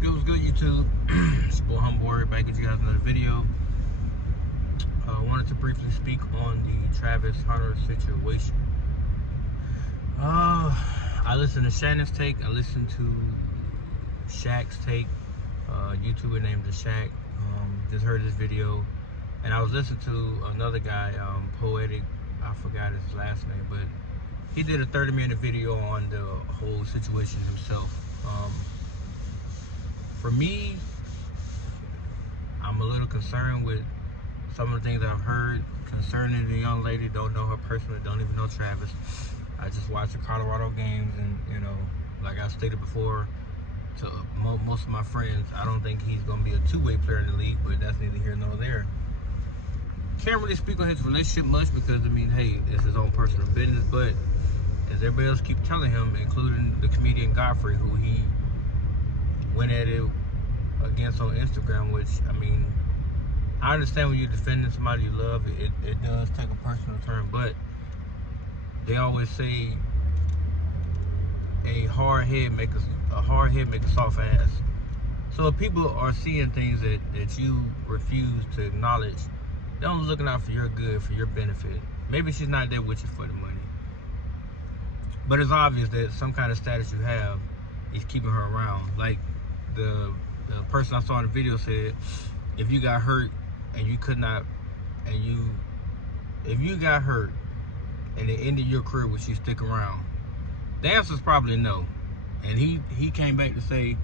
What's good, YouTube? It's your boy Humble Warrior back with you guys in another video. Wanted to briefly speak on the Travis Hunter situation. I listened to Shannon's take. I listened to Shaq's take. YouTuber named The Shaq. Just heard this video, and I was listening to another guy, Poetic. I forgot his last name, but he did a 30-minute video on the whole situation himself. For me, I'm a little concerned with some of the things I've heard concerning the young lady. Don't know her personally, don't even know Travis. I just watch the Colorado games, and like I stated before to most of my friends, I don't think he's going to be a two-way player in the league, but that's neither here nor there. Can't really speak on his relationship much because, hey, it's his own personal business, but as everybody else keep telling him, including the comedian Godfrey, who he went at it against on Instagram, which, I understand when you're defending somebody you love, it does take a personal turn, but they always say a hard head make a soft ass. So if people are seeing things that you refuse to acknowledge, they're only looking out for your good, for your benefit. Maybe she's not there with you for the money, but it's obvious that some kind of status you have is keeping her around. Like the person I saw in the video said, if you got hurt and you could not, if you got hurt and it ended your career, would you stick around? The answer is probably no. And he came back to say,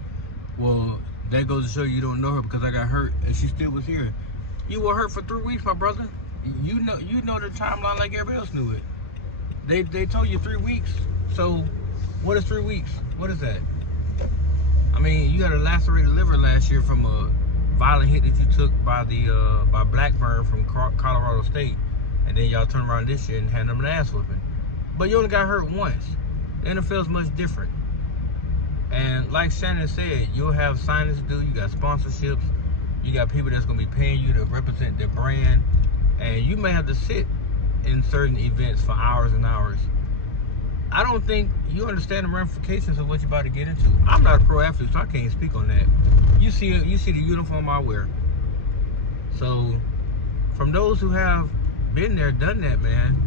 well, that goes to show you don't know her because I got hurt and she still was here. You were hurt for 3 weeks, my brother. You know the timeline like everybody else knew it. They told you 3 weeks. So what is 3 weeks? What is that? You got a lacerated liver last year from a violent hit that you took by Blackburn from Colorado State, and then y'all turned around this year and had them an ass whipping. But you only got hurt once. The NFL's much different. And like Shannon said, you'll have signings to do. You got sponsorships. You got people that's gonna be paying you to represent their brand, and you may have to sit in certain events for hours and hours. I don't think you understand the ramifications of what you're about to get into. I'm not a pro athlete, so I can't speak on that. You see the uniform I wear. So, from those who have been there, done that, man,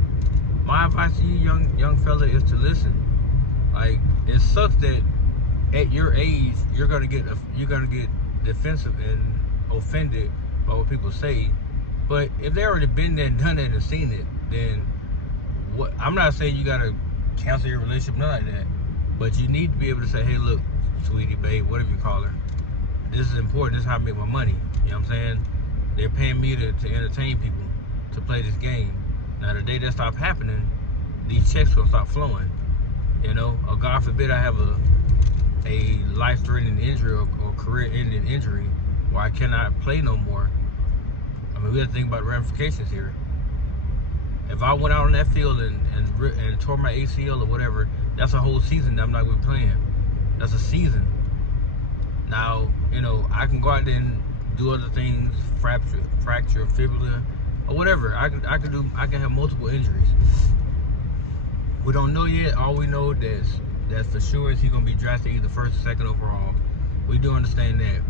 my advice to you, young fella, is to listen. Like, it sucks that at your age you're gonna get defensive and offended by what people say. But if they already been there, done it, and seen it, then what? I'm not saying you gotta cancel your relationship, nothing like that. But you need to be able to say, hey, look, sweetie, babe, whatever you call her, this is important. This is how I make my money. You know what I'm saying? They're paying me to entertain people, to play this game. Now, the day that stops happening, these checks will stop flowing. Or God forbid I have a life-threatening injury or career-ending injury where I cannot play no more. We have to think about the ramifications here. If I went out on that field and tore my ACL or whatever, that's a whole season that I'm not going to be playing. That's a season. Now, I can go out there and do other things, fracture, fibula, or whatever. I can have multiple injuries. We don't know yet. All we know that's for sure is he's going to be drafted either first or second overall. We do understand that.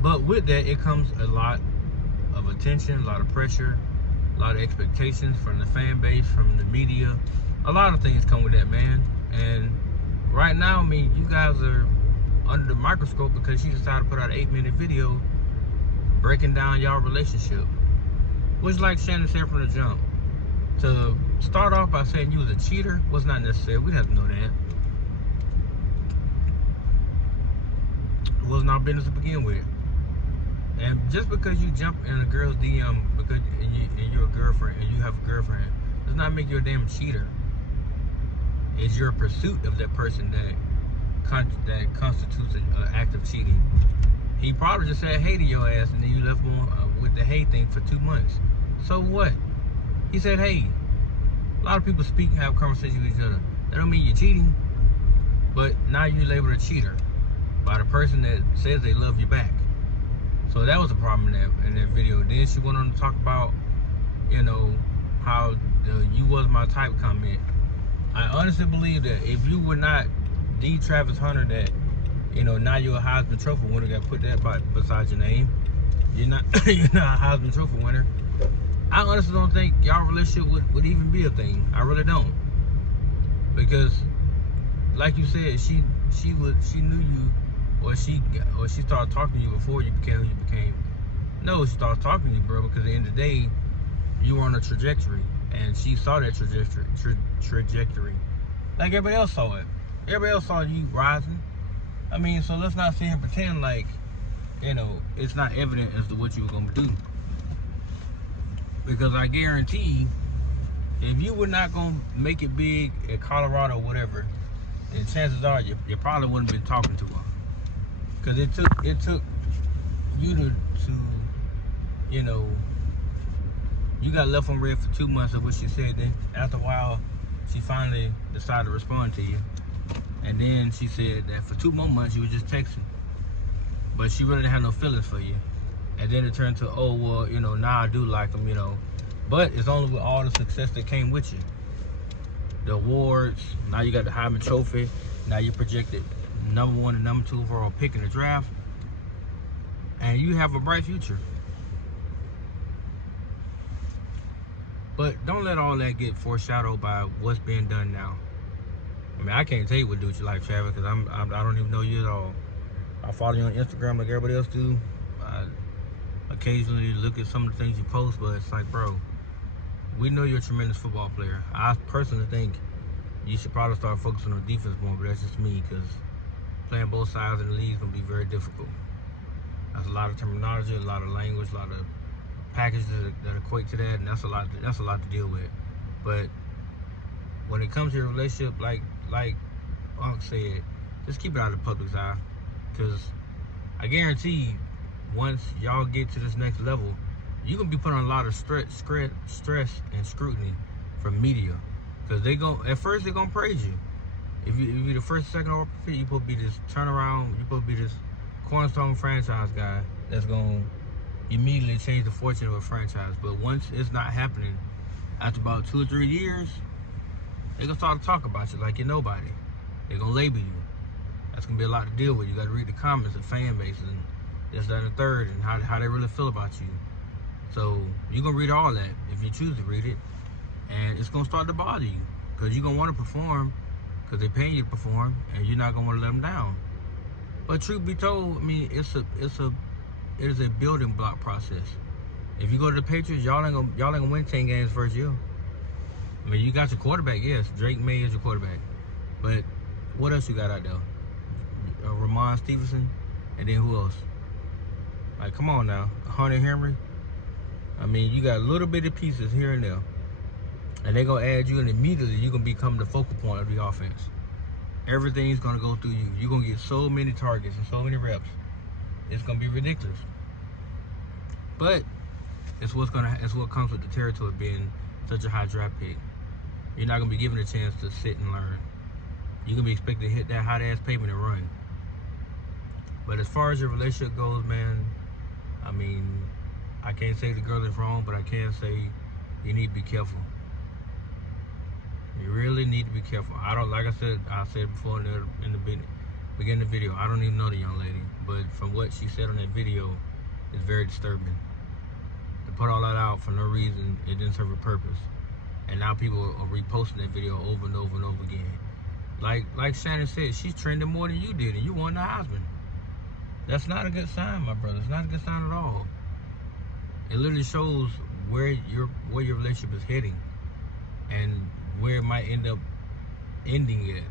But with that, it comes a lot of attention, a lot of pressure, a lot of expectations from the fan base, from the media. A lot of things come with that, man. And right now, you guys are under the microscope because she decided to put out an 8-minute video breaking down y'all relationship. Which, like Shannon said from the jump, to start off by saying you was a cheater was not necessary. We have to know that. It wasn't our business to begin with. And just because you jump in a girl's DM and you're a girlfriend and you have a girlfriend does not make you a damn cheater. It's your pursuit of that person that constitutes an act of cheating. He probably just said hey to your ass and then you left him with the hey thing for 2 months. So what? He said hey. A lot of people have conversations with each other. That don't mean you're cheating, but now you're labeled a cheater by the person that says they love you back. So that was a problem in that video. Then she went on to talk about, how the "you was my type" comment. I honestly believe that if you were not the Travis Hunter that You know, now you're a Heisman Trophy winner. Got to put that beside your name. You're not you're not a Heisman Trophy winner. I honestly don't think y'all relationship would even be a thing. I really don't. Because, like you said, she knew you, or she started talking to you before you became who you became. No, she started talking to you, bro, because at the end of the day, you were on a trajectory, and she saw that trajectory. Like everybody else saw it. Everybody else saw you rising. I mean, so let's not sit here and pretend like, you know, it's not evident as to what you were going to do. Because I guarantee, if you were not going to make it big at Colorado or whatever, then chances are you probably wouldn't have been talking to her. Because it took you to, you know, you got left on red for 2 months of what she said. Then after a while, she finally decided to respond to you. And then she said that for 2 more months you were just texting. But she really didn't have no feelings for you. And then it turned to, oh, well, you know, now I do like him, you know. But it's only with all the success that came with you. The awards, now you got the Heisman Trophy. Now you're projected #1 and #2 overall pick in the draft. And you have a bright future. But don't let all that get foreshadowed by what's being done now. I mean, I can't tell you what to do with your life, Travis, because I don't even know you at all. I follow you on Instagram like everybody else do. I occasionally look at some of the things you post, but it's like, bro, we know you're a tremendous football player. I personally think you should probably start focusing on defense more, but that's just me, because playing both sides in the league is going to be very difficult. There's a lot of terminology, a lot of language, a lot of packages that equate to that, and that's a lot to deal with. But when it comes to your relationship, like Unc said, just keep it out of the public's eye, because I guarantee once y'all get to this next level, you're gonna be put on a lot of stress and scrutiny from media, because at first they're gonna praise you. If you're the first, second overall pick, you're supposed to be this turnaround, you're supposed to be this cornerstone franchise guy that's gonna immediately change the fortune of a franchise. But once it's not happening, after about 2 or 3 years, they're gonna start to talk about you like you're nobody. They're gonna label you. That's gonna be a lot to deal with. You gotta read the comments and fan base and this, that, and the third, and how they really feel about you. So you're gonna read all that if you choose to read it, and it's gonna start to bother you, because you're gonna want to perform, because they're paying you to perform, and you're not gonna want to let them down. But truth be told, I mean, it is a building block process. If you go to the Patriots, y'all ain't gonna win 10 games first year. I mean, you got your quarterback, yes. Drake May is your quarterback. But what else you got out there? Ramon Stevenson, and then who else? Like, come on now. Hunter Henry. I mean, you got little bitty pieces here and there. And they're gonna add you, and immediately you're gonna become the focal point of the offense. Everything's gonna go through you. You're gonna get so many targets and so many reps. It's gonna be ridiculous. But it's what comes with the territory of being such a high draft pick. You're not gonna be given a chance to sit and learn. You're gonna be expected to hit that hot ass pavement and run. But as far as your relationship goes, man, I mean, I can't say the girl is wrong, but I can say you need to be careful. You really need to be careful. I said before in the beginning of the video, I don't even know the young lady, but from what she said on that video, it's very disturbing. To put all that out for no reason, it didn't serve a purpose. And now people are reposting that video over and over and over again. Like Shannon said, she's trending more than you did, and you won the Heisman. That's not a good sign, my brother. It's not a good sign at all. It literally shows where your relationship is heading, and where it might end up ending at.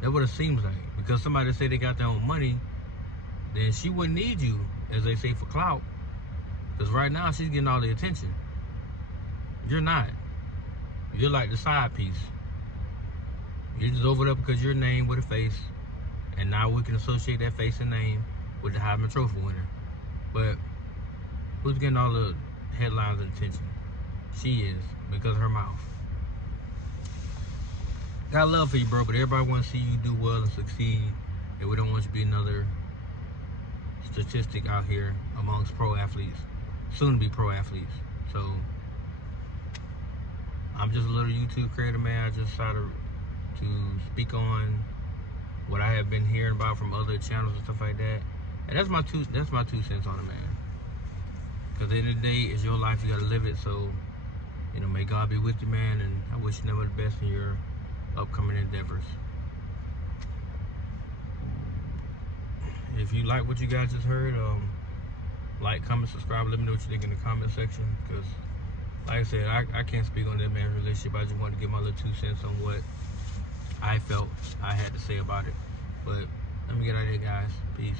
That's what it seems like. Because somebody say they got their own money, then she wouldn't need you, as they say, for clout. Because right now she's getting all the attention. You're not. You're like the side piece. You're just over there because you're named with a face, and now we can associate that face and name with the Heisman Trophy winner. But who's getting all the headlines and attention? She is, because of her mouth. Got love for you, bro, but everybody wants to see you do well and succeed, and we don't want you to be another statistic out here amongst pro athletes, soon to be pro athletes. So I'm just a little YouTube creator, man. I just decided to speak on what I have I've been hearing about from other channels and stuff like that. And that's my 2 cents on it, man. Because at the end of the day, it's your life, you gotta live it. So, you know, may God be with you, man, and I wish you nothing but the best in your upcoming endeavors. If you like what you guys just heard, like, comment, subscribe, let me know what you think in the comment section. Because, like I said, I can't speak on that man's relationship. I just wanted to give my little 2 cents on what I felt I had to say about it. But let me get out of here, guys. Peace.